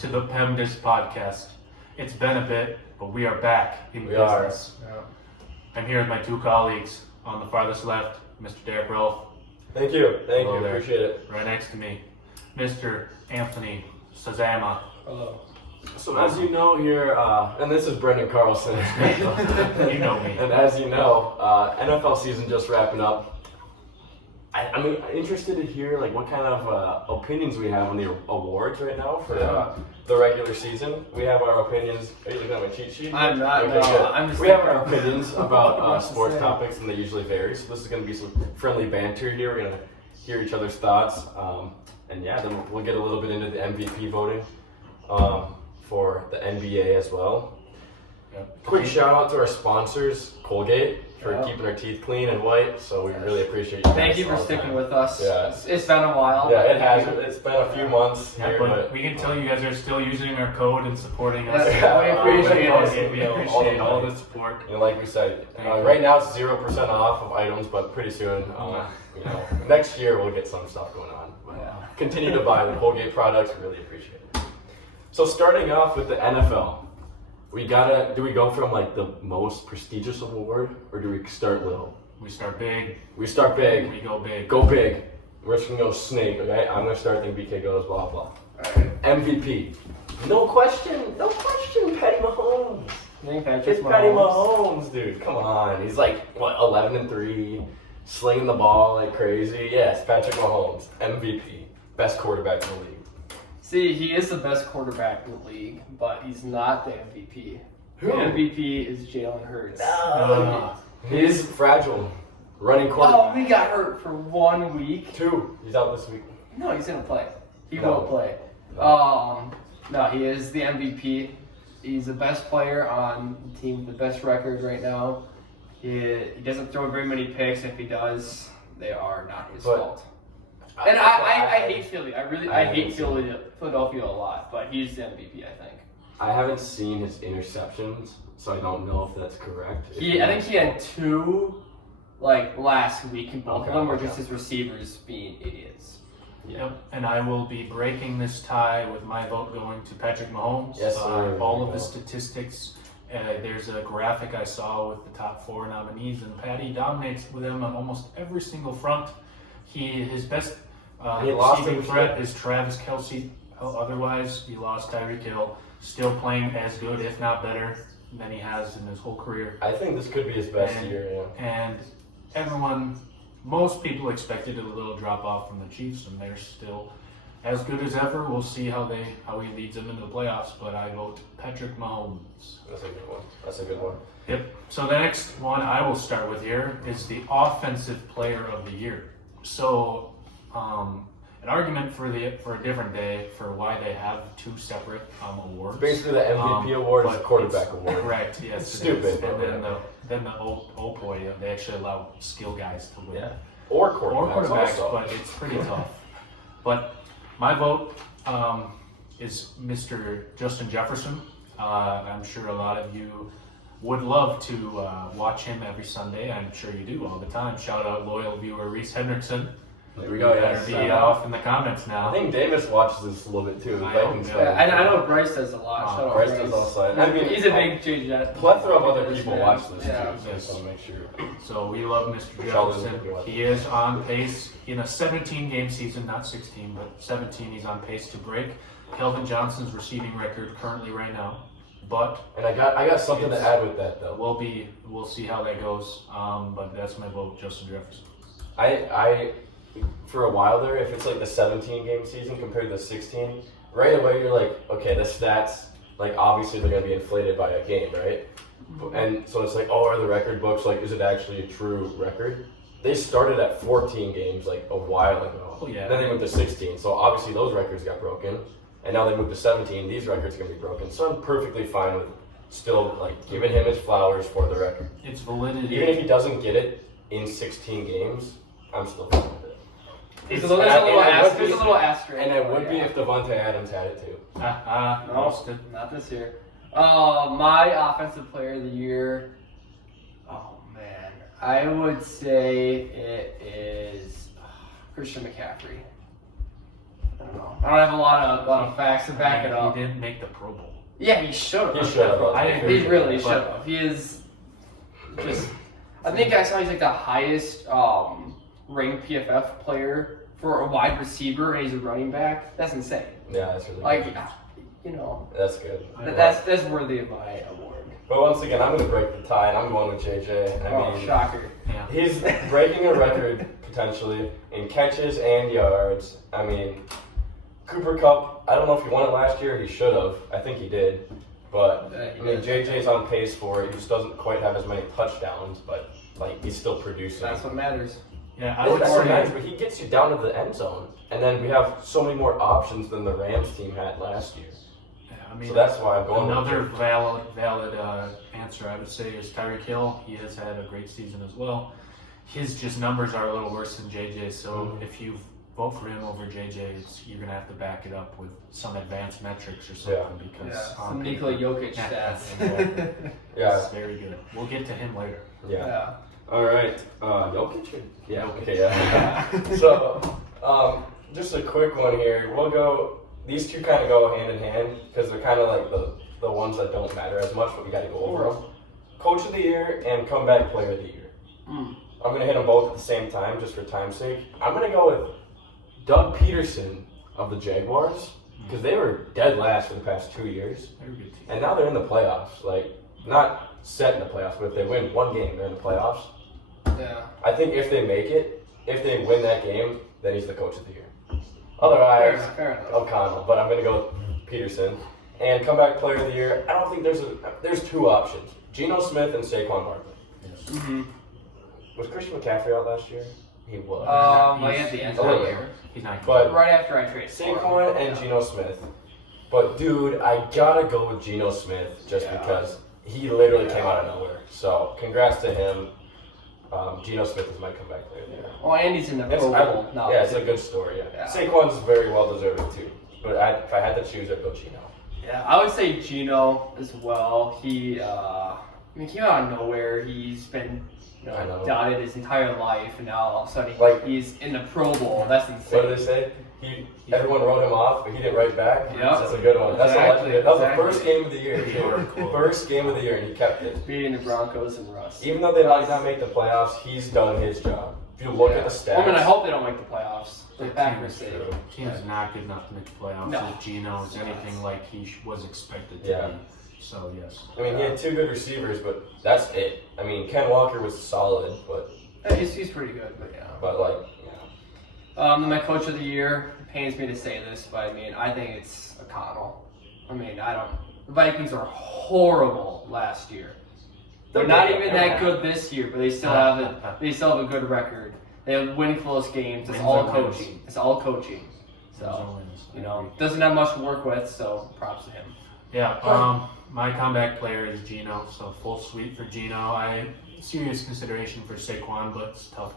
to the PEMDAS podcast. It's been a bit, but we are back in business. Yeah. I'm here with my two colleagues. On the farthest left, Mr. Derek Rolfe. Thank you. Hello there. Appreciate it. Right next to me, Mr. Anthony Sazama. Hello. So as you know here, and this is Brendan Carlson. You know me. And as you know, NFL season just wrapping up. I'm interested to hear like what kind of opinions we have on the awards right now for the regular season. We have our opinions. Are you looking at my cheat sheet? I'm not. Okay, No, good. I'm just. We have our opinions about What to sports say. topics, and they usually vary. So this is going to be some friendly banter here. We're going to hear each other's thoughts, and yeah, then we'll get a little bit into the MVP voting for the NBA as well. Yep. Quick shout out to our sponsors, Colgate, for keeping our teeth clean and white. So we really appreciate you. Thank guys you for all the sticking time. with us. Yeah. It's been a while. Yeah, it has. It's been a few months Yeah, here, but we can tell you guys are still using our code and supporting us. Yeah, we appreciate it. We appreciate all the support. You know, like we said, Thank you. right now it's 0% off of items, but pretty soon, next year we'll get some stuff going on. But continue to buy the Colgate products. We really appreciate it. So starting off with the NFL, do we go from like the most prestigious award, or do we start little? We start big. We start big. We go big. Go big. We're just gonna go snake, okay? I'm gonna start, then BK goes, blah blah. Alright. MVP. No question, Patty Mahomes. It's Patty Mahomes, dude. Come on. He's like, what, 11-3, slinging the ball like crazy. Yes, Patrick Mahomes, MVP, best quarterback in the league. See, he is the best quarterback in the league, but he's not the MVP. Who? The MVP is Jalen Hurts. He's fragile. Running Oh, quarterback. he got hurt for 1 week. 2. He's out this week. No, he's gonna play. He No. will play. No, he is the MVP. He's the best player on the team with the best record right now. He doesn't throw very many picks. If he does, they are not his But- fault. And I hate Philly. I hate Philadelphia a lot, but he's the MVP, I think. I haven't seen his interceptions, so I don't know if that's correct. I think he had 2 last week, and both of them were just his receivers being idiots. Yep, and I will be breaking this tie with my vote going to Patrick Mahomes. Yes, sir. All of the statistics. There's a graphic I saw with the top 4 nominees, and Patty dominates with them on almost every single front. His best He lost receiving him, threat too. is Travis Kelce. Otherwise, he lost Tyreek Hill. Still playing as good, if not better, than he has in his whole career. I think this could be his best year, And most people expected a little drop off from the Chiefs, and they're still as good as ever. We'll see how he leads them into the playoffs, but I vote Patrick Mahomes. That's a good one. Yep. So the next one I will start with here is the Offensive Player of the Year. So an argument for a different day for why they have 2 separate awards. Basically, the MVP award is but a quarterback it's- award. Correct. Yes. It's it is. stupid. And then the boy, they actually allow skill guys to win. Yeah. Or quarterbacks, also. But it's pretty tough. But my vote is Mr. Justin Jefferson. I'm sure a lot of you would love to watch him every Sunday. I'm sure you do all the time. Shout out loyal viewer Reese Hendrickson. There we You go. better be off in the comments now. I think Davis watches this a little bit too. I know, Yeah, I know Bryce does a lot. Shout out Bryce does also. I mean, he's a big J-Jet. plethora of other people watch this Yeah. too, so make sure. So we love Mr. Sheldon, Jefferson. you want- He is on pace in a 17-game season, not 16, but 17. He's on pace to break Kelvin Johnson's receiving record currently right now. But And I got something to add with that though. we'll see how that goes. But that's my vote, Justin Jefferson. I for a while there, if it's like the 17-game season compared to the 16, right away you're like, okay, the stats, like obviously they're gonna be inflated by a game, right? And so it's like, oh, are the record books like, is it actually a true record? They started at 14 games like a while ago. Oh, yeah. Then they went to 16, so obviously those records got broken, and now they moved to 17. These records are gonna be broken, so I'm perfectly fine with still like giving him his flowers for the record. It's validity. Even if he doesn't get it in 16 games, I'm still fine with it. There's a little asterisk. And it would be if Devontae Adams had it too. Lost it. Not this year. My offensive player of the year. Oh man, I would say it is Christian McCaffrey. I don't know. I don't have a lot of facts to back it up. He didn't make the Pro Bowl. Yeah, he should have. He should have. I agree. He really should have. He is just. I think I saw he's like the highest ranked PFF player for a wide receiver, and he's a running back. That's insane. Yeah, that's really Like, good. you know, That's good. that's worthy of my award. But once again, I'm going to break the tie, and I'm going with JJ. I mean, shocker. Yeah. he's breaking a record potentially in catches and yards. I mean, Cooper Kupp, I don't know if he won it last year. He should have. I think he did. But, I mean, JJ's on pace for it. He just doesn't quite have as many touchdowns, but, like, he's still producing. That's what matters. Yeah, I would That's what say. matters, but he gets you down to the end zone. And then we have so many more options than the Rams team had last year. Yeah, I mean, So that's why I'm going another with valid answer I would say is Tyreek Hill. He has had a great season as well. His just numbers are a little worse than JJ, so if you vote for him over JJ, you're gonna have to back it up with some advanced metrics or something because Some Nikola Jokic stats. Exactly. Yeah. It's very good. We'll get to him later. Yeah. All right. Jokic? Yeah. Okay. Yeah. So, just a quick one here. We'll go. These two kind of go hand in hand because they're kind of like the ones that don't matter as much, but we got to go over them. Coach of the year and comeback player of the year. I'm gonna hit them both at the same time just for time's sake. I'm gonna go with Doug Peterson of the Jaguars because they were dead last for the past 2 years, They're a good team. and now they're in the playoffs. Like, not set in the playoffs, but if they win one game, they're in the playoffs. Yeah. I think if they make it, if they win that game, then he's the coach of the year. Otherwise, Fair enough. O'Connell. But I'm going to go with Peterson. And comeback player of the year, I don't think there's two options. Geno Smith and Saquon Barkley. Yes. Mm-hmm. Was Christian McCaffrey out last year? He was. Like at the end a of the little year. He's not But good. Right after I traded for him. Saquon and Geno Smith. But dude, I gotta go with Geno Smith just because he literally came out of nowhere. So congrats to him. Geno Smith is my comeback player of the year. Well, Andy's in the It's- Pro Bowl now. Yeah, it's a good story. Yeah. Yeah. Saquon's very well deserving too. But if I had to choose, I'd go Geno. Yeah, I would say Geno as well. He came out of nowhere. He's been I know. doubted his entire life, and now all of a sudden Like- he's in the Pro Bowl. That's What insane. did they say? Everyone wrote him off, but he didn't write back. Yeah. That's a good one. That's Exactly, that was the exactly. first game of the year. First game of the year, and he kept it. Beating the Broncos and Russ. Even though they might not make the playoffs, he's done his job. If you look at the stats. I mean, I hope they don't make the playoffs. The That Packers team say. is- Team's not good enough to make the playoffs. No. If Geno is anything like he was expected to Yeah. be. So, yes. I mean, he had two good receivers, but that's it. I mean, Ken Walker was solid, but He's pretty good, but yeah. like, My coach of the year, it pains me to say this, but I mean, I think it's O'Connell. I mean, the Vikings are horrible last year. They're not even that good this year, but they still have a good record. They win close games. It's Wins all are wins. coaching. It's all coaching. So, doesn't have much to work with, so props to him. Yeah, my comeback player is Geno, so full sweep for Geno. Serious consideration for Saquon, but it's tough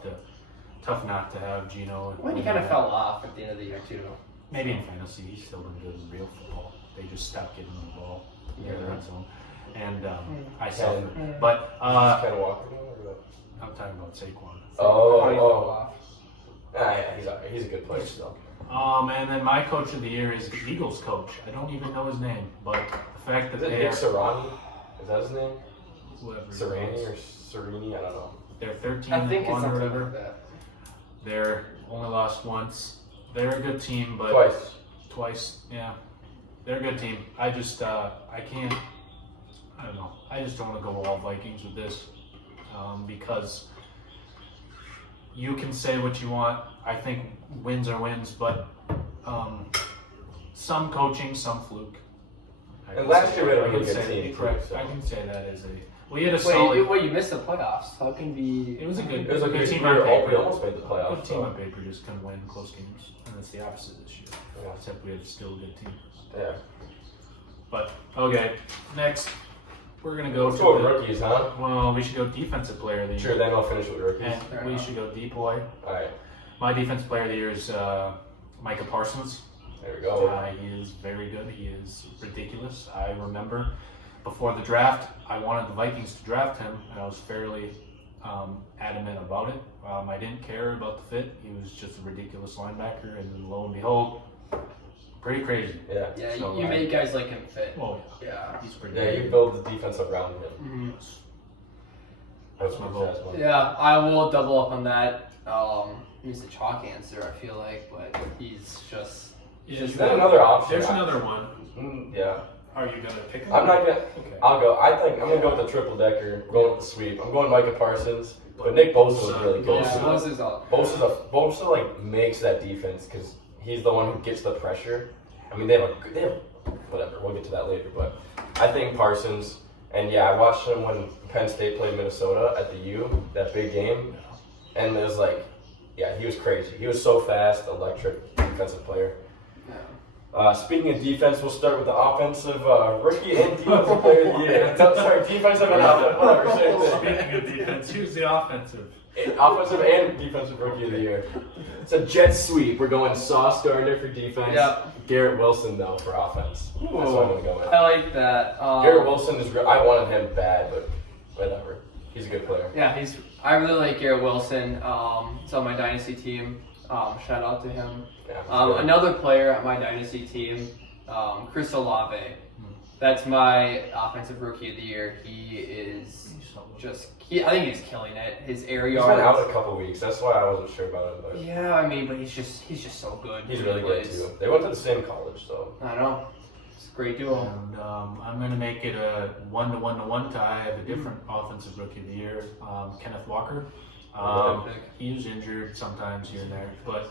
not to have Geno. When he kind of fell off at the end of the year, too. Maybe in fantasy, he's still been good in real football. They just stopped giving him the ball near the red zone. And I suffer. But Ken Walker. I'm talking about Saquon. How he fell Oh. off. Yeah, he's all right. He's a good player still. And then my coach of the year is the Eagles coach. I don't even know his name, but the fact that Is it they Nick are Sirianni? Is that his name? whoever it Sirianni is, or Serini? I don't know. they're 13 I think and it's 1 or something whatever. like that. They're only lost once. They're a good team, but Twice. yeah. They're a good team. I just I don't know. I just don't want to go all Vikings with this because you can say what you want. I think wins are wins, but some coaching, some fluke. And last year we had a I really can good say- team, Correct. so. I can say that as we had a solid. Wait, you missed the playoffs. How can be? It was a good. It was a good team team. on We paper. almost made the Good playoffs. team So. on paper just couldn't win close games, and it's the opposite this year. Yeah. Except we have still a good team. Yeah. But okay, next we're gonna go Let's to go with the- rookies, huh? Well, we should go defensive player of the year. Sure, then I'll finish with rookies. And Fair we enough. should go D-boy. Alright, My defensive player of the year is Micah Parsons. there we go. He is very good. He is ridiculous. I remember before the draft, I wanted the Vikings to draft him, and I was fairly adamant about it. I didn't care about the fit. He was just a ridiculous linebacker, and then lo and behold, pretty crazy. Yeah. Yeah, So, you make guys like him fit. Well, Yeah. he's pretty Yeah, good. you build the defense around him. Mm-hmm. That's my vote. Yeah, I will double up on that. He's a chalk answer, I feel like, but he's just. Yeah, just Is that another option? There's another one. Yeah. Are you gonna pick him? I'm not gonna. Okay. I'll go. I think I'm gonna go with the triple decker. Going with the sweep. I'm going Micah Parsons, but Nick Bosa was really good. Yeah, Bosa's all. Bosa like makes that defense because he's the one who gets the pressure. I mean, they have whatever. We'll get to that later, but I think Parsons. And yeah, I watched him when Penn State played Minnesota at the U, that big game, and it was like, yeah, he was crazy. He was so fast, electric defensive player. Speaking of defense, we'll start with the offensive rookie and defensive player of the year. Sorry, defensive and offensive, whatever, same thing. Speaking of defense, who's the offensive? Offensive and defensive rookie of the year. It's a jet sweep. We're going Sauce Gardner for defense. Yep. Garrett Wilson, though, for offense. That's what I'm going to go with. I like that. Garrett Wilson is I wanted him bad, but whatever. He's a good player. Yeah, I really like Garrett Wilson. It's on my dynasty team. Shout out to him. Yeah, Another player at my dynasty team, Chris Olave. That's my offensive rookie of the year. He is I think he's killing it. His air He's yards. been out a couple weeks. That's why I wasn't sure about him. But Yeah, I mean, but he's just so good. he's when he really good plays. too. They went to the same college, so. I know. It's a great duo. And I'm going to make it a 1-to-1-to-1 tie. I have a different offensive rookie of the year, Kenneth Walker. He was injured sometimes here and there, but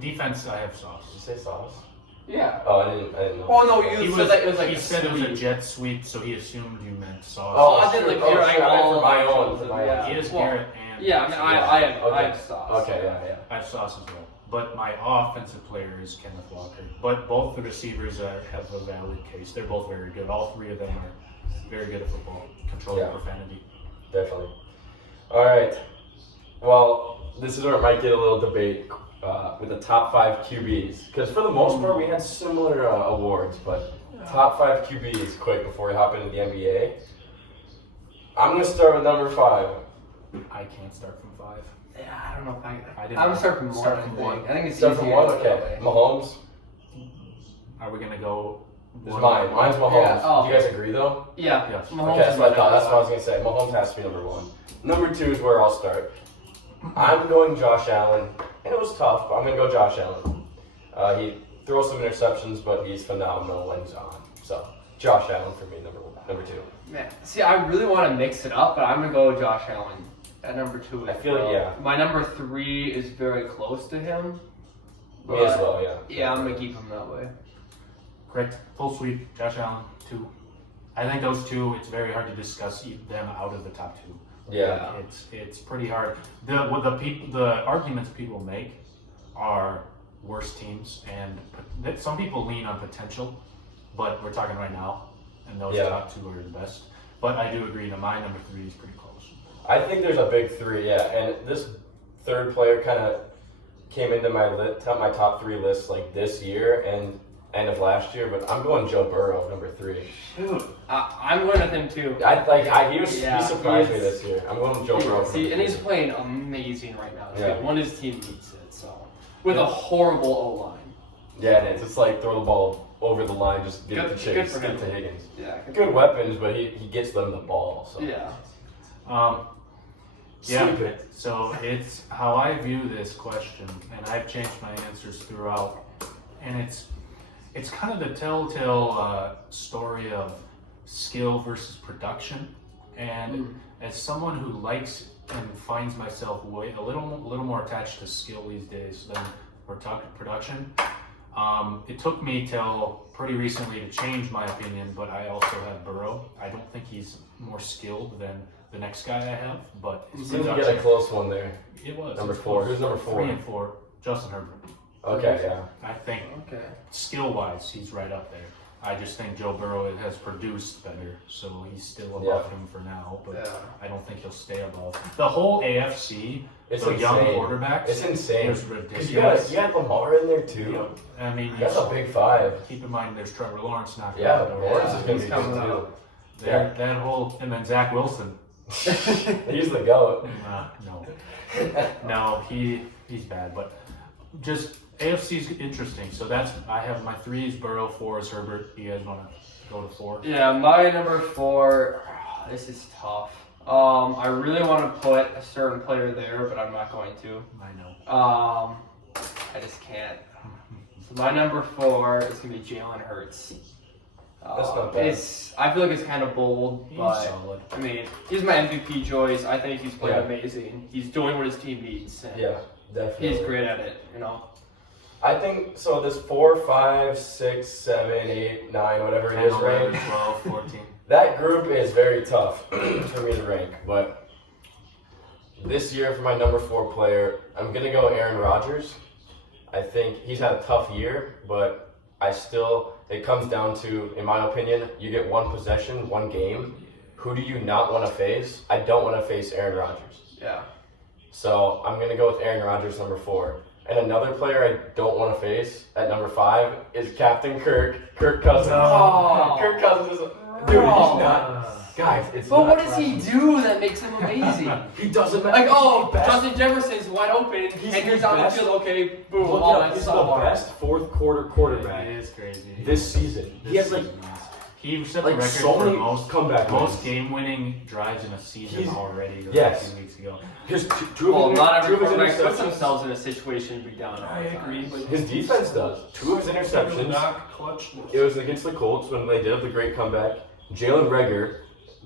defense, I have Sauce. Did you say Sauce? Yeah. Oh, I didn't know. Oh no, He said that it was like he a said it was a sweep. jet sweep, so he assumed you meant Sauce. Oh, I did like oh, Garrett shit, I meant all for my like own. something, For my yeah. own. He is Well, Garrett and Yeah, I mean, I have sauce. Okay, yeah. I have Sauce as well. But my offensive player is Kenneth Walker. But both the receivers have a valid case. They're both very good. All three of them are very good at football, controlling Yeah. profanity. Definitely. All right. Well, this is where it might get a little debate with the top 5 QBs. Because for the most part, we had similar awards, but top 5 QBs, quick, before we hop into the NBA. I'm going to start with number 5. I can't start from 5. Yeah, I don't know if I didn't I'm know. start from 1. Start I from think. 1. I think it's Start from easier 1? that Okay. way. Mahomes? Are we going to go? Is mine. Mine's Mahomes. Yeah, oh. Do you guys agree, though? Yeah. Yes. Mahomes Okay, that's is what I my thought. That's number what I was going to say. Mahomes has to be number 1. Number 2 is where I'll start. I'm going Josh Allen. And it was tough, but I'm going to go Josh Allen. He throws some interceptions, but he's phenomenal when he's on. So, Josh Allen for me, number 2. Man, see, I really want to mix it up, but I'm gonna go with Josh Allen at number 2. I feel like, yeah. My number 3 is very close to him. Me as well, yeah. Yeah, I'm gonna keep him that way. Correct. Full sweep. Josh Allen, 2. I think those two, it's very hard to discuss them out of the top 2. Yeah. It's pretty hard. The arguments people make are worse teams, and some people lean on potential, but we're talking right now, and those top 2 are the best. But I do agree that my number 3 is pretty close. I think there's a big 3, yeah. And this third player kind of came into my top 3 list like this year and end of last year, but I'm going Joe Burrow, number 3. Shoot, I'm going with him too. He surprised me this year. I'm going with Joe Burrow. See, and he's playing amazing right now. Yeah. When his team needs it, so with a horrible O-line. Yeah, it is. It's like throw the ball over the line, just get it to Good Chase, for get him. it to Higgins. Yeah. Good weapons, but he gets them the ball. So. Yeah. Sweep it. So it's how I view this question, and I've changed my answers throughout, and it's kind of the telltale story of skill versus production. And as someone who likes and finds myself a little more attached to skill these days than production, it took me till pretty recently to change my opinion. But I also have Burrow. I don't think he's more skilled than the next guy I have, but his Seemed to get production, a close one there. it was Number it's 4. close. Who's number 4? 3 and 4. Justin Herbert. Okay, yeah. I think Okay. skill-wise, he's right up there. I just think Joe Burrow has produced better, so he's still above Yeah. him for now. But Yeah. I don't think he'll stay above. The whole AFC, It's the young insane. quarterbacks, It's insane. is 'Cause ridiculous. you got Lamar in there too. Yep. I mean, That's a big 5. keep in mind there's Trevor Lawrence knocking Yeah, on the door. Lawrence is going he's to be coming good too. out. That whole, and then Zach Wilson. He's the GOAT. No, no, he's bad. But just AFC is interesting. So I have my 3 is Burrow, 4 is Herbert. You guys want to go to 4? Yeah, my number 4. This is tough. I really want to put a certain player there, but I'm not going to. I know. I just can't. So my number 4 is gonna be Jalen Hurts. That's not bad. I feel like it's kind of bold, He's but solid. I mean, he's my MVP choice. I think he's playing Yeah. amazing. He's doing what his team needs. And Yeah, definitely. he's great at it. You know. I think so. This 4, 5, 6, 7, 8, 9, whatever it 10, is, 11, range. 12, 14. That group is very tough for me to rank, but this year for my number 4 player, I'm gonna go Aaron Rodgers. I think he's had a tough year, but it comes down to, in my opinion, you get one possession, one game. Who do you not want to face? I don't want to face Aaron Rodgers. Yeah. So I'm gonna go with Aaron Rodgers, number 4. And another player I don't want to face at number 5 is Captain Kirk Cousins. No. Kirk Cousins is, dude, he's not. Guys, it's But not what does he do that makes him amazing? He doesn't matter. Like, oh, He's the best. Justin Jefferson's wide open, and He's he's the on the best. field. Okay, boom. Look Oh, up, that's he's so the hard. best fourth quarter quarterback It is crazy. this season. He has like he set the like record so for many most comeback most wins. game-winning drives in a season He's- already. Like yes. 2 weeks ago. His two Well, of his, not two every of his quarterback puts interceptions. themselves in a situation to be down all I the time. agree, but His defense does. 2 of his interceptions. Clutch. It was against the Colts when they did have the great comeback. Jalen Reagor,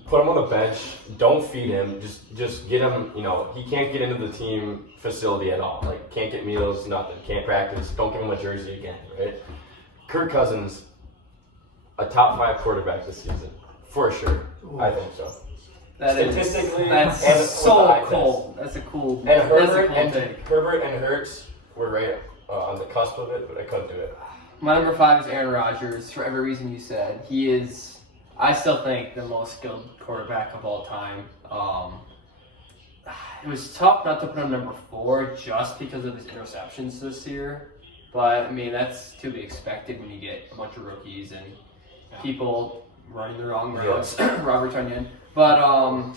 put him on the bench. Don't feed him. Just get him. You know, he can't get into the team facility at all. Like, can't get meals, nothing. Can't practice. Don't give him a jersey again, right? Kirk Cousins, a top 5 quarterback this season, for sure. I think so. That is- Statistically, that's and with the so eye cool. That's a cool. And that's a Herbert cool and take. Herbert and Hurts were right on the cusp of it, but I couldn't do it. My number 5 is Aaron Rodgers. For every reason you said, he is. I still think the most skilled quarterback of all time. It was tough not to put him number 4 just because of his interceptions this year. But I mean, that's to be expected when you get a bunch of rookies and people running the wrong routes. Robert Tonyan. But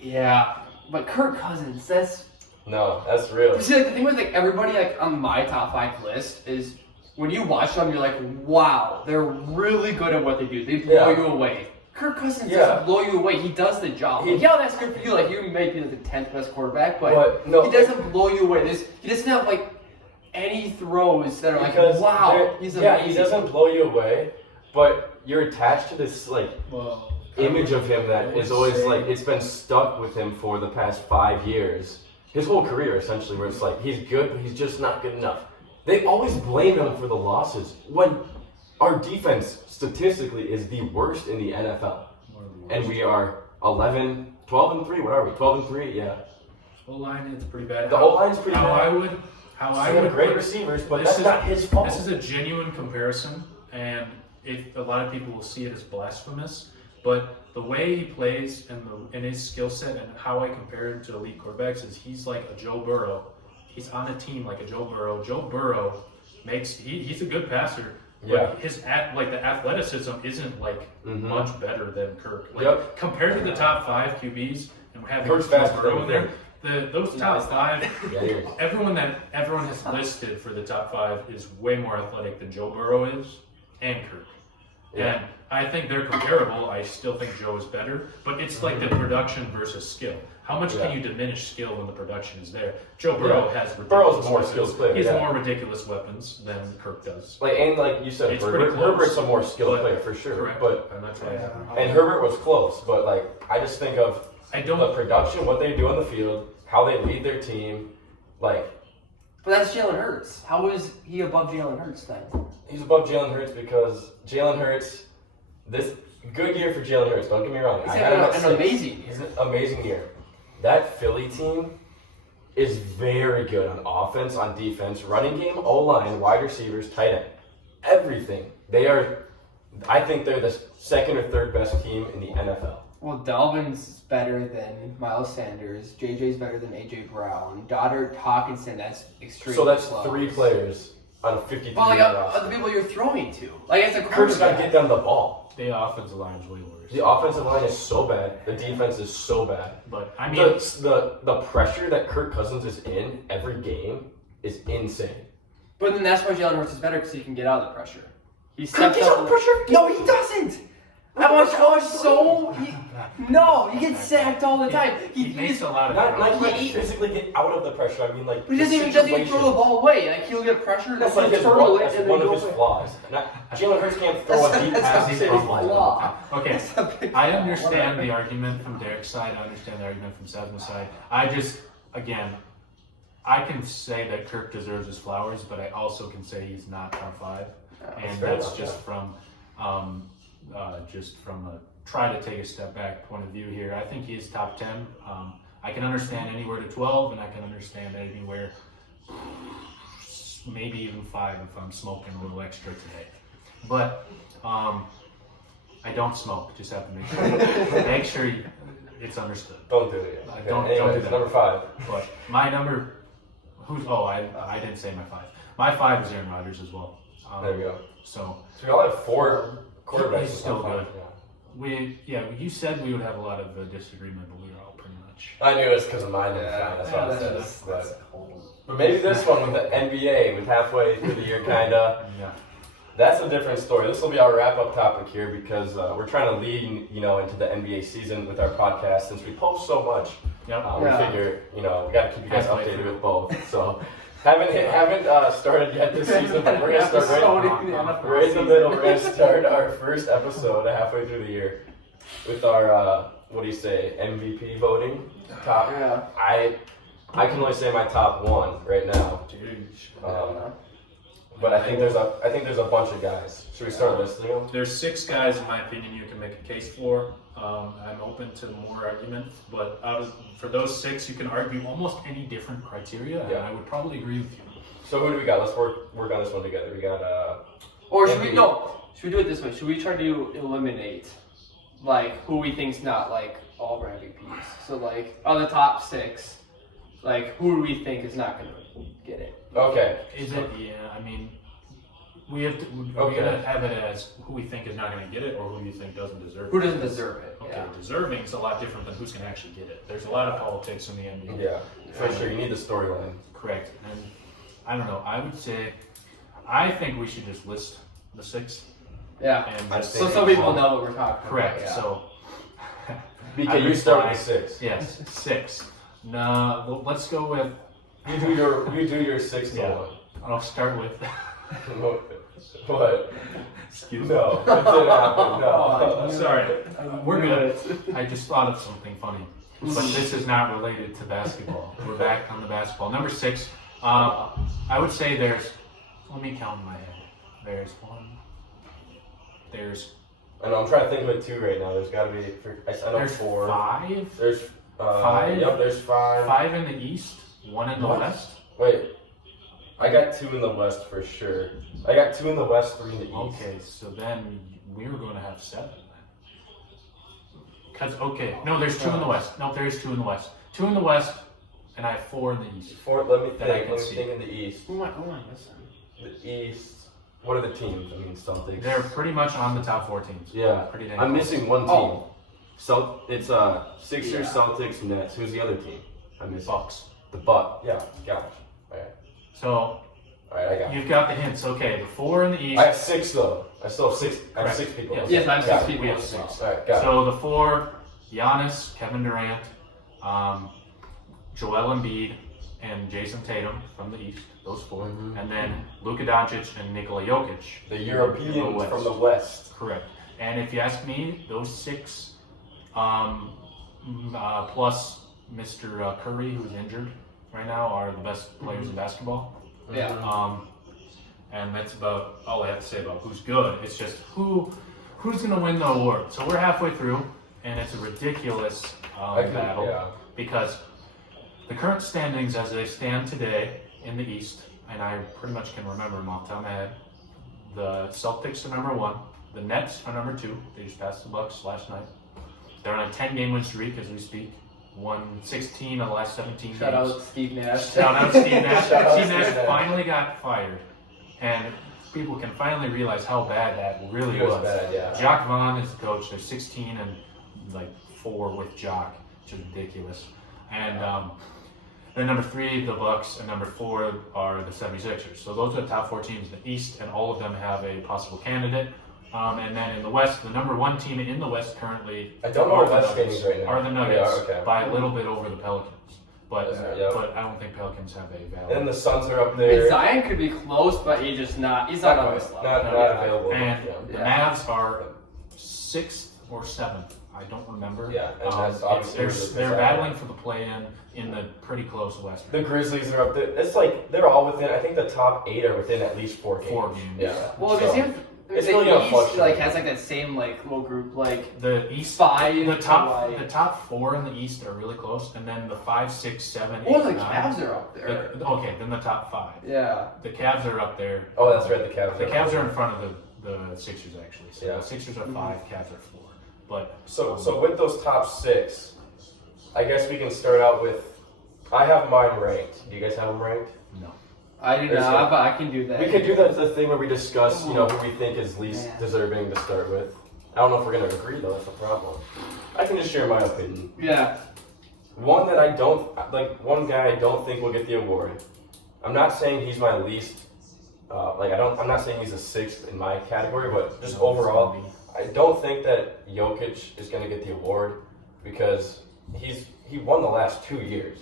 yeah. But Kirk Cousins, that's. No, that's real. See, like, the thing with like everybody like on my top 5 list is when you watch them, you're like, wow, they're really good at what they do. They blow you away. Kirk Cousins doesn't blow you away. He does the job. Like, yeah, that's good for you. Like, you may be like the 10th best quarterback, but no, he doesn't blow you away. He doesn't have like any throws that are like, because wow, he's amazing. yeah, he doesn't blow you away, but you're attached to this like image of him that is always like it's been stuck with him for the past 5 years. His whole career, essentially, where it's like he's good, but he's just not good enough. They always blame him for the losses when our defense statistically is the worst in the NFL. And we are 11, 12 and 3. What are we? 12 and 3? Yeah. O-line, it's pretty bad. The O-line's pretty how bad. I They would have great put- receivers, but this that's is- not his fault. This is a genuine comparison, and a lot of people will see it as blasphemous. But the way he plays and his skill set and how I compare him to elite quarterbacks is he's like a Joe Burrow. He's on a team like a Joe Burrow. Joe Burrow he's a good passer. Yeah. But the athleticism isn't like much better than Kirk. Like Yep. compared to the top 5 QBs and having Kirk's Joe faster Burrow in than there, those top 5 Yeah, he is. everyone has listed for the top 5 is way more athletic than Joe Burrow is and Kirk. Yeah. And I think they're comparable. I still think Joe is better, but it's like the production versus skill. How much can you diminish skill when the production is there? Joe Burrow has ridiculous Burrow's a more weapons. skilled player, He has yeah. more ridiculous weapons than Kirk does. Like you said, It's pretty Herbert, close. Herbert's a more skilled But- player for sure. Correct. But And that's why I have him. and Herbert was close, but like I just think of I the don't. production, what they do on the field, how they lead their team. Like But that's Jalen Hurts. How is he above Jalen Hurts then? he's above Jalen Hurts because Jalen Hurts, this good year for Jalen Hurts. Don't get me wrong. He's I had had him at an 6. amazing year. He's an amazing year. That Philly team is very good on offense, on defense, running game, O-line, wide receivers, tight end. Everything. I think they're the second or third best team in the NFL. Well, Dalvin's better than Miles Sanders. JJ's better than AJ Brown. Goddard, Hawkinson, that's extremely So that's close. 3 players on a 53 But like roster. the people you're throwing to, like as a Kirk's got to quarterback. get them the ball. The offensive line is way worse. The offensive line is so bad. The defense is so bad. But I mean, The pressure that Kirk Cousins is in every game is insane. But then that's why Jalen Hurts is better because he can get out of the pressure. He Kirk steps gets up. out of pressure. No, he doesn't. No, he gets sacked all the time. He makes a lot of Not throws. like physically get out of the pressure. I mean, like He the doesn't even situation. throw the ball away. Like he'll get pressure and That's he'll like his turtle one, it that's and then one of go his away. flaws. Jalen Hurts can't throw a deep pass. That's He his flies. flaw. Okay, That's a big I flaw. understand Whatever. the argument from Derek's side. I understand the argument from Seth's side. I just, again, I can say that Kirk deserves his flowers, but I also can say he's not top 5, and fair that's enough, just from a try to take a step back point of view here. I think he is top 10. I can understand anywhere to 12, and I can understand anywhere, maybe even 5 if I'm smoking a little extra today. But I don't smoke. Just have to make sure it's understood. Don't do it. Okay. Don't Anyways, do that. Number 5. But my number, I didn't say my 5. My 5 is Aaron Rodgers as well. There we go. So So we all have 4 quarterbacks. He's still in top 5, good. you said we would have a lot of disagreement, but we were all pretty much. I knew it was because of mine. That's what I said. that's But maybe this one with the NBA, with halfway through the year, kinda. Yeah. That's a different story. This will be our wrap-up topic here because we're trying to lead, into the NBA season with our podcast. Since we post so much, Yep. we Yeah. figure, we got to keep you guys Halfway updated through. with both. So haven't started yet this season, but we're gonna start right in the middle. We're gonna start our first episode halfway through the year with our MVP voting top. Yeah. I can only say my top 1 right now. But I think there's a bunch of guys. Should we start listing them? There's 6 guys, in my opinion, you can make a case for. I'm open to more arguments, but for those 6, you can argue almost any different criteria, and Yeah. I would probably agree with you. So who do we got? Let's work on this one together. We got Or should we MVP. Should we do it this way? Should we try to eliminate like who we think's not like all of our MVPs? So like on the top 6, like who do we think is not gonna get it? Okay. Is it? Yeah, I mean, we have to. Are we Okay. gonna have it as who we think is not gonna get it, or who you think doesn't deserve it? Who doesn't deserve it? Okay, Yeah. deserving is a lot different than who's gonna actually get it. There's a lot of politics in the NBA. Yeah, for sure. You need the storyline. Correct. And I don't know. I would say, I think we should just list the 6. Yeah. And I just, think So people know what we're talking correct. about. Yeah. So. BK, I you would start say- with 6. Yes, 6. No, well, let's go with. You do your 6 to Yeah. 1. I'll start with. What? Excuse me. No, that didn't happen. No. I'm sorry. We're good. good. I just thought of something funny, but this is not related to basketball. We're back on the basketball. Number 6. I would say there's. Let me count in my head. There's 1. There's. I know. I'm trying to think of it 2 right now. There's got to be. I know There's 4. 5. There's 5? Yep. There's 5. 5 in the East. 1 in the What? West. Wait. I got 2 in the West for sure. I got 2 in the West, 3 in the East. Okay, so then we were going to have 7 then. Because no, there's 2 in the West. No, there is 2 in the West. 2 in the West, and I have 4 in the East. 4. Let me That I think. can Let me see. think in the East. Who am I missing? The East. What are the teams? I mean, Celtics. They're pretty much on the top 4 teams. Yeah. Pretty dang I'm close. missing one team. Oh. It's Sixers, Yeah. Celtics, Nets. Who's the other team? I'm missing. Bucks. The Bucks. Yeah, got it. Alright. So Alright, I got it. you've got the hints. Okay, the 4 in the East. I have 6 though. I still have 6. I have Correct. 6 people. Yes. Yes, I have Got 6 it. people. We have as 6. well. Alright, got it. So the 4, Giannis, Kevin Durant, Joel Embiid, and Jason Tatum from the East. Those 4. Mhm. And then Luka Doncic and Nikola Jokic. The in Europeans West. from the West. Correct. And if you ask me, those 6, plus Mr. Curry, who's injured right now, are the best players in basketball. Yeah. And that's about all I have to say about who's good. It's just who's going to win the award. So we're halfway through, and it's a ridiculous battle Yeah. because the current standings as they stand today in the East, and I pretty much can remember them off the top of my head. The Celtics are number 1. The Nets are number 2. They just passed the Bucks last night. They're on a 10-game win streak as we speak. Won 16 of the last 17 Shout games. out Steve Nash. Shout out Steve Nash. Shout out Steve Steve Nash Nash. finally got fired. And people can finally realize how bad that really It was was. bad, yeah. Jock Vaughn is the coach. They're 16 and 4 with Jock, which is ridiculous. And Then number 3, the Bucks, and number 4 are the 76ers. So those are the top 4 teams in the East, and all of them have a possible candidate. And then in the West, the number 1 team in the West currently I don't know what West standings right now. are the Nuggets Okay. by a little bit over the Pelicans. But Yeah. but I don't think Pelicans have a valid. And the Suns are up And there. Zion could be close, but he's not on this level. Not available. And yeah. the Mavs are 6th or 7th. I don't remember. Yeah, and that's obviously they're battling for the play-in in the pretty close West. The Grizzlies are up there. It's like they're all within. I think the top 8 are within at least 4 games. 4 games. Yeah. Well, So, it's really gonna East fluctuate. like has like that same like little group like The East 5. The to, top like, the top 4 in the East are really close, and then the 5, 6, 7, 8, well, the 9. Cavs are up there. Okay, then the top 5. Yeah. The Cavs are up there. Oh, that's right. The Cavs. The Cavs are in front of the Sixers actually. So Yeah. the Sixers are 5, Cavs are 4. But So with those top 6, I guess we can start out with. I have mine ranked. Do you guys have them ranked? no. I do There's not, but I can do that. We could do the thing where we discuss, who we think is least Yeah. deserving to start with. I don't know if we're gonna agree though. That's the problem. I can just share my opinion. Yeah. One that I don't like. One guy I don't think will get the award. I'm not saying he's my least. I'm not saying he's a 6th in my category, but just No, overall, it's I don't think that Jokic is going to get the award because he won the last 2 years.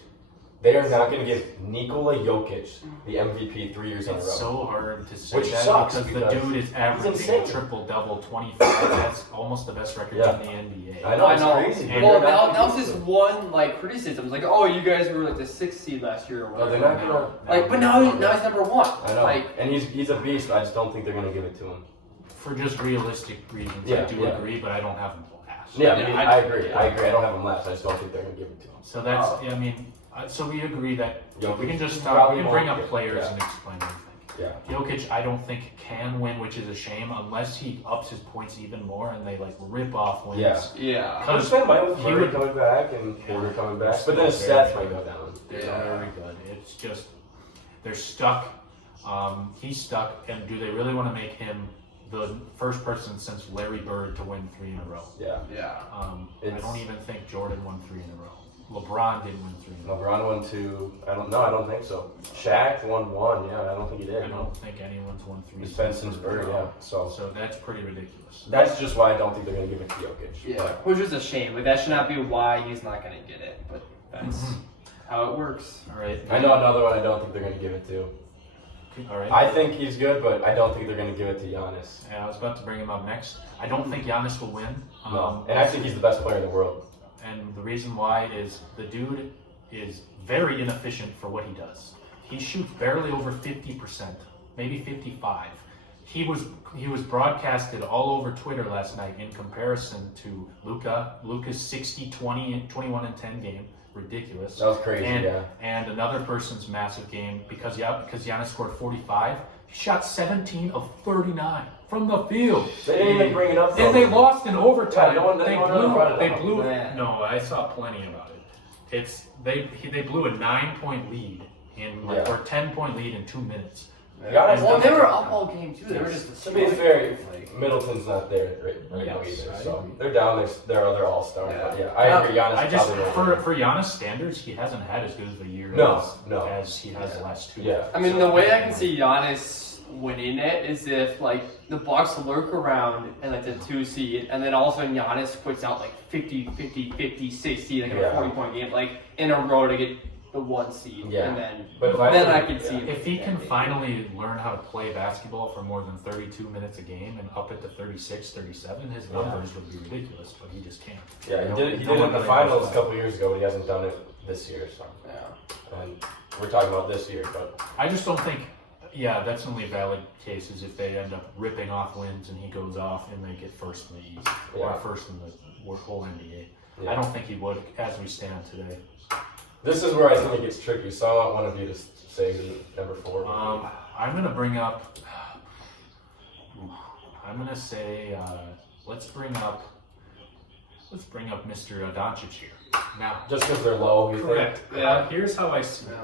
They are not going to give Nikola Jokic the MVP 3 years in a row. It's so hard to say Which that sucks because the because dude is averaging insane. a triple-double, 25. That's almost the best record Yeah. in the NBA. I know, it's crazy. And Well, they're not that was gonna just give it one like criticism. It's like, oh, you guys were like the 6th seed last year or to him. whatever. No, they're not going to. Like, but now he's number 1. I know. Like, And he's a beast. I just don't think they're going to give it to him. For just realistic reasons, Yeah, I do yeah. agree, but I don't have him last. Yeah, Yeah, I agree. I agree. I don't have him last. I just don't think they're going to give it to him. So that's, Oh. I mean, so we agree that Jokic we can just probably we can bring won't up get- players yeah. and explain everything. Yeah. Jokic, I don't think can win, which is a shame, unless he ups his points even more and they like rip off wins. Yeah. yeah. I understand might with He Murray would- coming back and Porter coming back, but then his Still stats very might go down. They're Yeah. very good. It's just they're stuck. He's stuck, and do they really want to make him the first person since Larry Bird to win 3 in a row? Yeah. Yeah. I It's- don't even think Jordan won 3 in a row. LeBron didn't win 3 in a row. LeBron won 2. I don't think so. Shaq won 1. Yeah, I don't think he did. I don't think anyone's won 3. It's been since Bird. Yeah. So So that's pretty ridiculous. that's just why I don't think they're gonna give it to Jokic. Yeah. Which is a shame. Like, that should not be why he's not going to get it. But that's Mhm. how it works. All right. I know another one I don't think they're gonna give it to. All right. I think he's good, but I don't think they're gonna give it to Giannis. Yeah, I was about to bring him up next. I don't think Giannis will win. No, and I think he's the best player in the world. And the reason why is the dude is very inefficient for what he does. He shoots barely over 50%, maybe 55. He was broadcasted all over Twitter last night in comparison to Luka's 60, 20, and 21 and 10 game. Ridiculous. That was crazy. And, Yeah. and another person's massive game because Giannis scored 45. He shot 17 of 39 from the field. They didn't even bring it up. And they lost in overtime. Yeah, no one brought it They up. blew. Yeah. No, I saw plenty about it. They blew a 9-point lead in Yeah. or 10-point lead in 2 minutes. Giannis Well, doesn't- they were up all game too. They were just To be fair, Middleton's not there right now Yes, either, I so agree. they're down. They're other all-stars. Yeah. But yeah, I agree. Giannis I just probably for Giannis standards, he hasn't had as good of a year No, as, no. as he has the last 2. Yeah. I mean, the way I can see Giannis winning it is if like the Bucks lurk around and like the 2 seed, and then all of a sudden Giannis puts out like 50, 60, like in a Yeah. 40-point game, like in a row to get the 1 seed, Yeah. and then But if I then were- I can see yeah. If he can yeah, finally learn how to play basketball for more than 32 minutes a game and up it to 36, 37, his numbers would be ridiculous, but he just can't. Yeah, he No- did. He no did it one in the really finals knows a that. couple years ago, but he hasn't done it this year. So, yeah. and we're talking about this year, but I just don't think, yeah, that's only a valid case is if they end up ripping off wins and he goes off and they get first in the East or Yeah. first in the whole NBA. yeah. I don't think he would as we stand today. This is where I think it gets tricky. So I want one of you to say who number 4. I'm gonna bring up. I'm gonna say let's bring up Mr. Doncic here now. Just because they're low, you Correct. think? Yeah. Here's how I see it.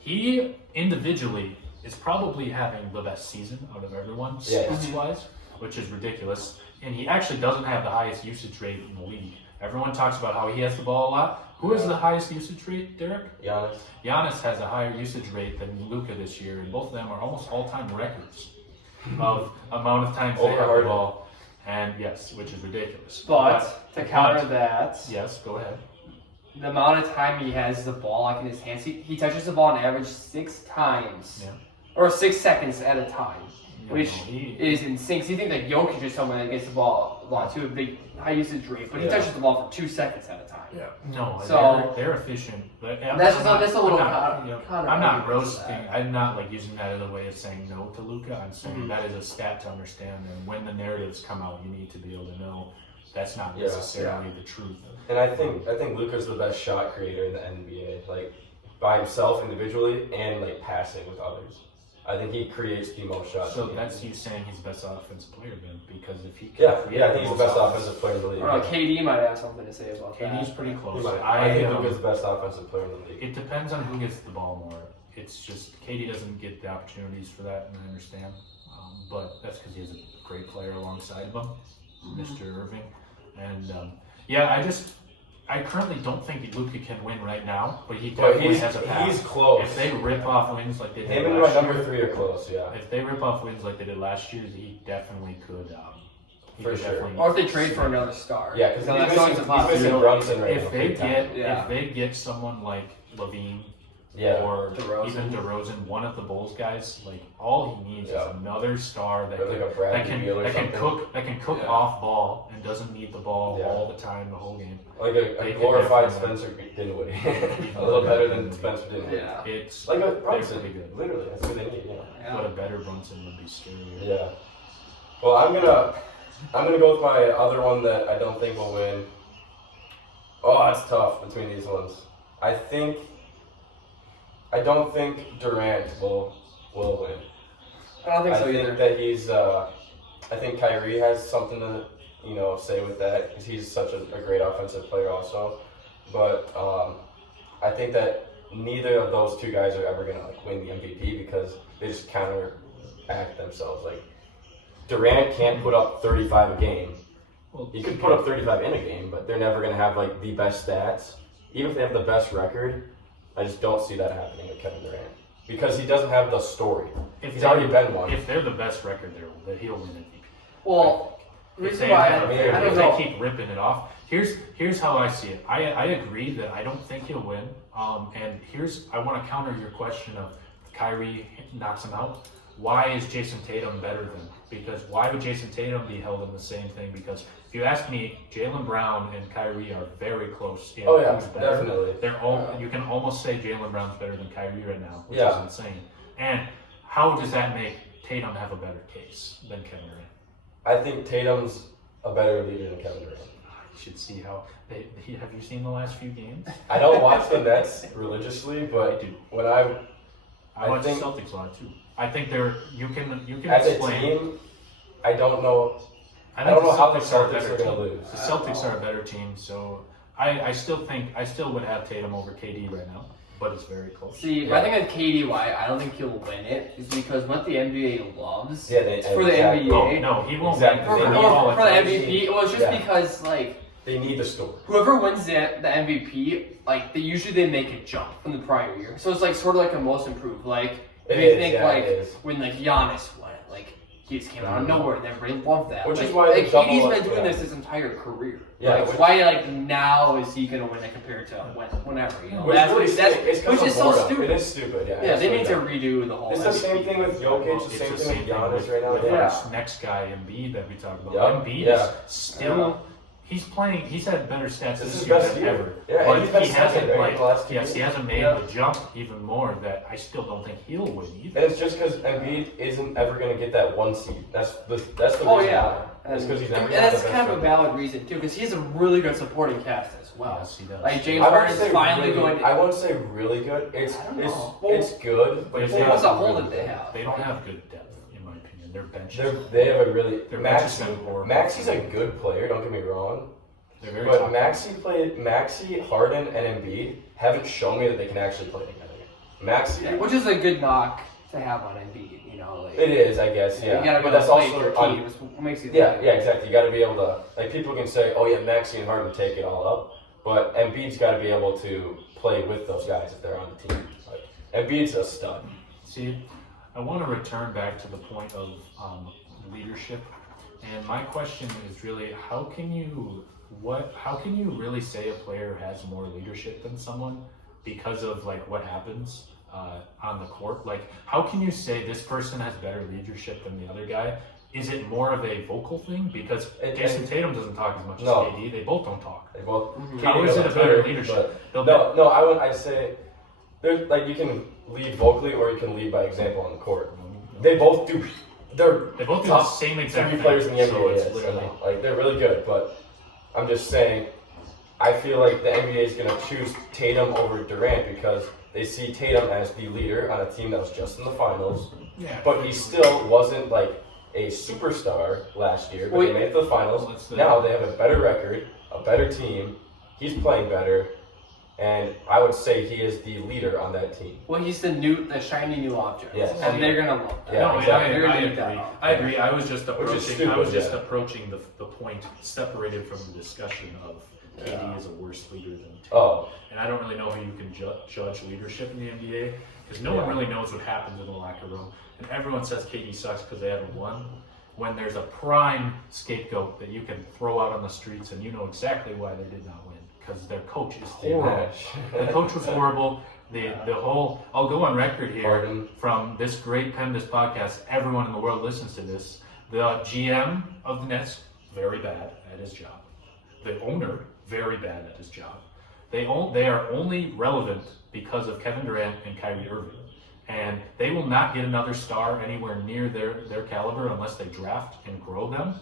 He individually is probably having the best season out of everyone, Yeah. stats-wise, which is ridiculous. And he actually doesn't have the highest usage rate in the league Everyone talks about how he has the ball a lot. Who has the highest usage rate, Derek? Giannis. Giannis has a higher usage rate than Luka this year, and both of them are almost all-time records of amount of times they have the ball. And yes, which is ridiculous. But to counter that, yes, go ahead. The amount of time he has the ball like in his hands, he touches the ball on average 6 times, or 6 seconds at a time, which is insane. So you think that Jokic is someone that gets the ball a lot too, a big high usage rate, but he touches the ball for 2 seconds at a time. Yeah. No, so they're efficient. But that's a little. I'm not roasting. I'm not like using that as a way of saying no to Luka. I'm saying that is a stat to understand. And when the narratives come out, you need to be able to know that's not necessarily the truth. And I think Luka's the best shot creator in the NBA, like by himself individually and like passing with others. I think he creates the most shots. So that's you saying he's the best offensive player then, because if he can I think he's the best offensive player in the league. KD might have something to say about that. KD's pretty close. I think Luka's the best offensive player in the league. It depends on who gets the ball more. It's just KD doesn't get the opportunities for that, and I understand. But that's because he has a great player alongside of him, Mr. Irving. And I currently don't think Luka can win right now, but he definitely has a path. He's close. If they rip off wins like they did him and my number 3 are close, yeah. If they rip off wins like they did last year, he definitely could. For sure. Or if they trade for another star. Yeah, because he's missing Brunson right now. If they get someone like Levine, or DeRozan. even DeRozan, one of the Bulls guys, like all he needs is another star that can cook off ball and doesn't need the ball all the time, the whole game. Like a glorified Spencer Dinwiddie, a little better than Spencer Dinwiddie. Yeah. It's like a Brunson. pretty good. Literally, that's what they need. But a better Brunson would be scarier. Yeah. Well, I'm gonna go with my other one that I don't think will win. Oh, it's tough between these ones. I don't think Durant will win. I don't think so either. I think that he's. I think Kyrie has something to say with that because he's such a great offensive player also. But I think that neither of those two guys are ever gonna win the MVP because they just counteract themselves. Like Durant can't put up 35 a game. Well, he could put up 35 in a game, but they're never gonna have like the best stats. Even if they have the best record, I just don't see that happening with Kevin Durant because he doesn't have the story. He's already been one. If they're the best record, he'll win MVP. Well, if they keep ripping it off, here's how I see it. I agree that I don't think he'll win. And I want to counter your question of Kyrie knocks him out. Why is Jason Tatum better than? Because why would Jason Tatum be held in the same thing? Because if you ask me, Jaylen Brown and Kyrie are very close. In who's better. Definitely. You can almost say Jaylen Brown's better than Kyrie right now, which is insane. And how does that make Tatum have a better case than Kevin Durant? I think Tatum's a better leader than Kevin Durant. You should see how have you seen the last few games? I don't watch the Nets religiously, but I do. When I watch the Celtics a lot too. I think you can as explain. A team, I don't know. I don't know how the Celtics are going to lose. The Celtics are a better team, so I still would have Tatum over KD right now, but it's very close. See, I think with KD, why I don't think he'll win it is because what the NBA loves for the NBA. Oh, no, he won't. Exactly. For the MVP, well, it's just because they need the story. Whoever wins the MVP, they make a jump from the prior year. So it's sort of like a most improved. When Giannis won it, he just came out of nowhere and everybody loved that. Which is why KD's been doing this his entire career. Yeah. Why now is he gonna win it compared to whenever? Which is so stupid. It is stupid. Yeah. Yeah, they need to redo the whole. It's the same thing with Jokic. The same thing with Giannis right now. Yeah. Next guy, Embiid, that we talked about. Embiid is still. He's playing. He's had better stats this year than ever. Yeah, but he hasn't made the jump even more. That I still don't think he'll win either. And it's just because Embiid isn't ever going to get that 1 seed. That's the reason. Yeah. It's because he's never. And that's kind of a valid reason too, because he has a really good supporting cast as well. Yes, he does. James Harden's finally going. I won't say really good. It's good. But what's the hole that they have? They don't have good depth. Their bench. They have a really. Maxey's a good player. Don't get me wrong. But Maxey, Harden, and Embiid haven't shown me that they can actually play together. Which is a good knock to have on Embiid. Like, It is, I guess, yeah. You gotta be but able that's to play also your on, team. What makes you yeah, think? yeah, exactly. You got to be able to, like, people can say, oh yeah, Maxey and Harden take it all up, but Embiid's got to be able to play with those guys if they're on the team. Like, Embiid's a stud. See, I want to return back to the point of leadership, and my question is really, how can you really say a player has more leadership than someone because of like what happens on the court? Like, how can you say this person has better leadership than the other guy? Is it more of a vocal thing? Because Jason Tatum doesn't talk as much as KD. They both don't talk. They both. How is it a better leadership? No, I'd say there's like you can lead vocally or you can lead by example on the court. They both do. They both do the top same exact three thing. players in the NBA. So it's Yes, literally like they're really good, but I'm just saying. I feel like the NBA is going to choose Tatum over Durant because they see Tatum as the leader on a team that was just in the finals. Yeah, but he still wasn't like a superstar last year, but they made it to the finals. Now they have a better record, a better team. He's playing better, and I would say he is the leader on that team. Well, he's the shiny new object. Yes. And they're gonna love that. Yeah, no, exactly. I agree. I was just approaching. Stupid, approaching the point separated from the discussion of KD is a worse leader than Tatum. Oh. And I don't really know how you can judge leadership in the NBA because no one really knows what happens in the locker room. And everyone says KD sucks because they haven't won. When there's a prime scapegoat that you can throw out on the streets and you know exactly why they did not win because their coach is horrible. The coach was horrible. The whole, I'll go on record here Harden. From this great PEMDAS podcast. Everyone in the world listens to this. The GM of the Nets, very bad at his job. The owner, very bad at his job. They are only relevant because of Kevin Durant and Kyrie Irving. And they will not get another star anywhere near their caliber unless they draft and grow them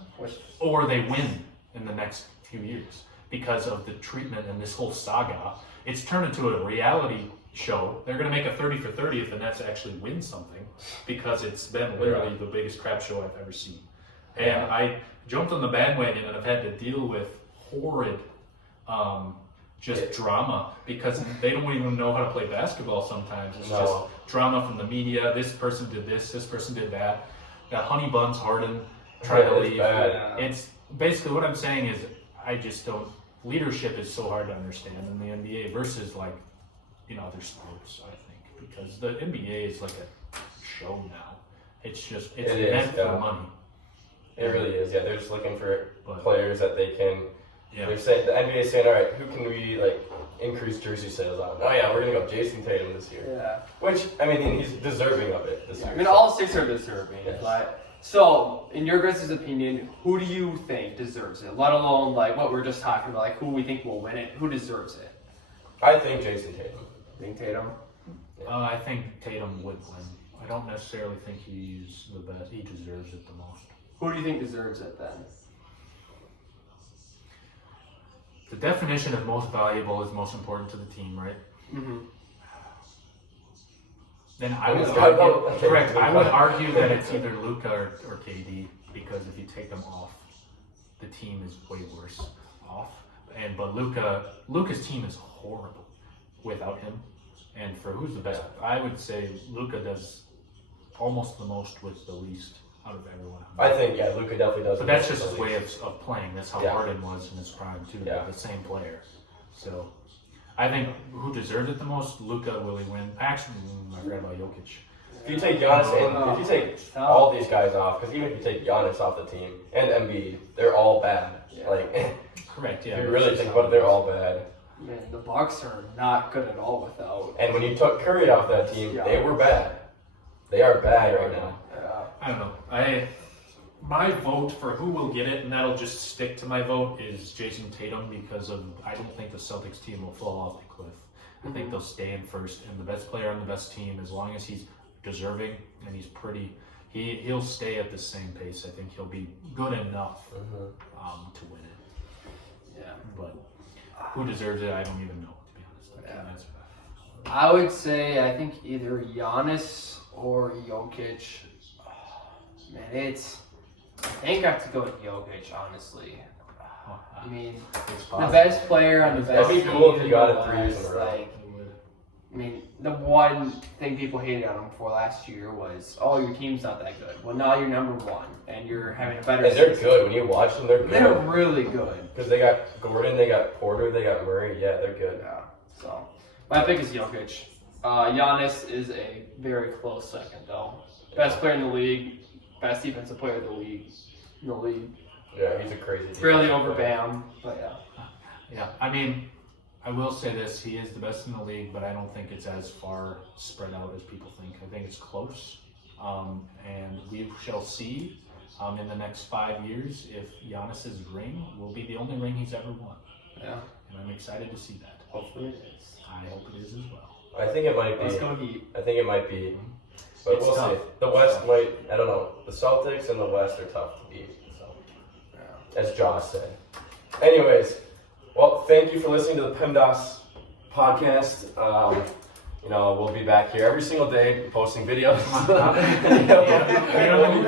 or they win in the next few years because of the treatment and this whole saga. It's turned into a reality show. They're going to make a 30 for 30 if the Nets actually win something because it's been literally the biggest crap show I've ever seen. And I jumped on the bandwagon and I've had to deal with horrid drama because they don't even know how to play basketball sometimes. It's just drama from the media. This person did this person did that. That honey buns Harden tried to leave. It's basically what I'm saying is I just don't. Leadership is so hard to understand in the NBA versus like other sports. I think because the NBA is like a show now. It's meant for money. It really is. Yeah, they're just looking for players that they can. Yeah. They're saying the NBA is saying, all right, who can we like increase jersey sales on? Oh yeah, we're gonna go Jason Tatum this year. Yeah. Which I mean, he's deserving of it this year. I mean, all six are deserving. Yes. But so, in your guys' opinion, who do you think deserves it? Let alone like what we're just talking about, like who we think will win it. Who deserves it? I think Jason Tatum. Think Tatum. I think Tatum would win. I don't necessarily think he's the best. He deserves it the most. Who do you think deserves it then? The definition of most valuable is most important to the team, right? Mm-hmm. Then I would argue, correct. I would argue that it's either Luka or KD because if you take them off, the team is way worse off. But Luka's team is horrible without him. And for who's the best, I would say Luka does almost the most with the least out of everyone. I think Luka definitely does. But that's just his way of playing. That's how Harden was in his prime too. Yeah. The same player. So I think who deserves it the most, Luka will he win. Actually, I forgot about Jokic. If you take Giannis and if you take all these guys off, because even if you take Giannis off the team and Embiid, they're all bad. Yeah. Like, Correct. Yeah. if you really think about it, they're all bad. Man, the Bucks are not good at all without. And when you took Curry off that team, they were bad. They are bad right now. I don't know. My vote for who will get it, and that'll just stick to my vote, is Jason Tatum because I don't think the Celtics team will fall off the cliff. I think they'll stay in first, and the best player on the best team, as long as he's deserving and he's pretty, he'll stay at the same pace. I think he'll be good enough to win it. Yeah. But who deserves it, I don't even know, to be honest. I can't answer that. I would say I think either Giannis or Jokic. Man, I think I have to go with Jokic, honestly. I mean, the best player on the best That'd be team. cool if you got it 3 years in a row. Like, I mean, the one thing people hated on him for last year was, oh, your team's not that good. Well, now you're number one, and you're having a better And they're season. good. When you watch them, they're good. They're really good. Because they got Gordon, they got Porter, they got Murray. Yeah, they're good. Yeah. So, my pick is Jokic. Giannis is a very close second, though. Best player in the league, best defensive player in the league. Yeah, he's a crazy defensive Barely over player. Bam, but yeah. Yeah, I mean, I will say this: he is the best in the league, but I don't think it's as far spread out as people think. I think it's close, and we shall see in the next 5 years if Giannis's ring will be the only ring he's ever won. Yeah. And I'm excited to see that. Hopefully it is. I hope it is as well. I think it might be. Let's go Heat. I think it might be. But It's we'll tough. see. The West might. I don't know. The Celtics and the West are tough to beat. So, as Josh said. Anyways, well, thank you for listening to the PEMDAS podcast. We'll be back here every single day posting videos.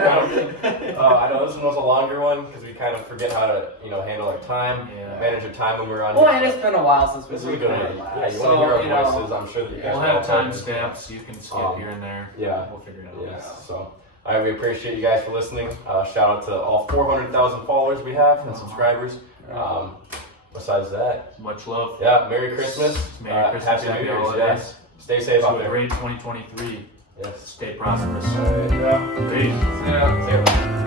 I know this one was a longer one because we kind of forget how to, handle our time, manage our time when we're on. Well, and it's been a while since This is a we've good recorded one. last. Yeah, you So, want to hear our you know, voices? I'm sure that you guys We'll will have all timestamps. You can skip here and there. yeah. We'll figure it out. Yes. So, all right, we appreciate you guys for listening. Shout out to all 400,000 followers we have and subscribers. Besides that, Much love. yeah, Merry Christmas. Merry Christmas, Happy happy New Year's. holidays. Yes. Stay safe out To a there. great 2023. Yes. Stay prosperous. All right. Peace. Yeah. See ya.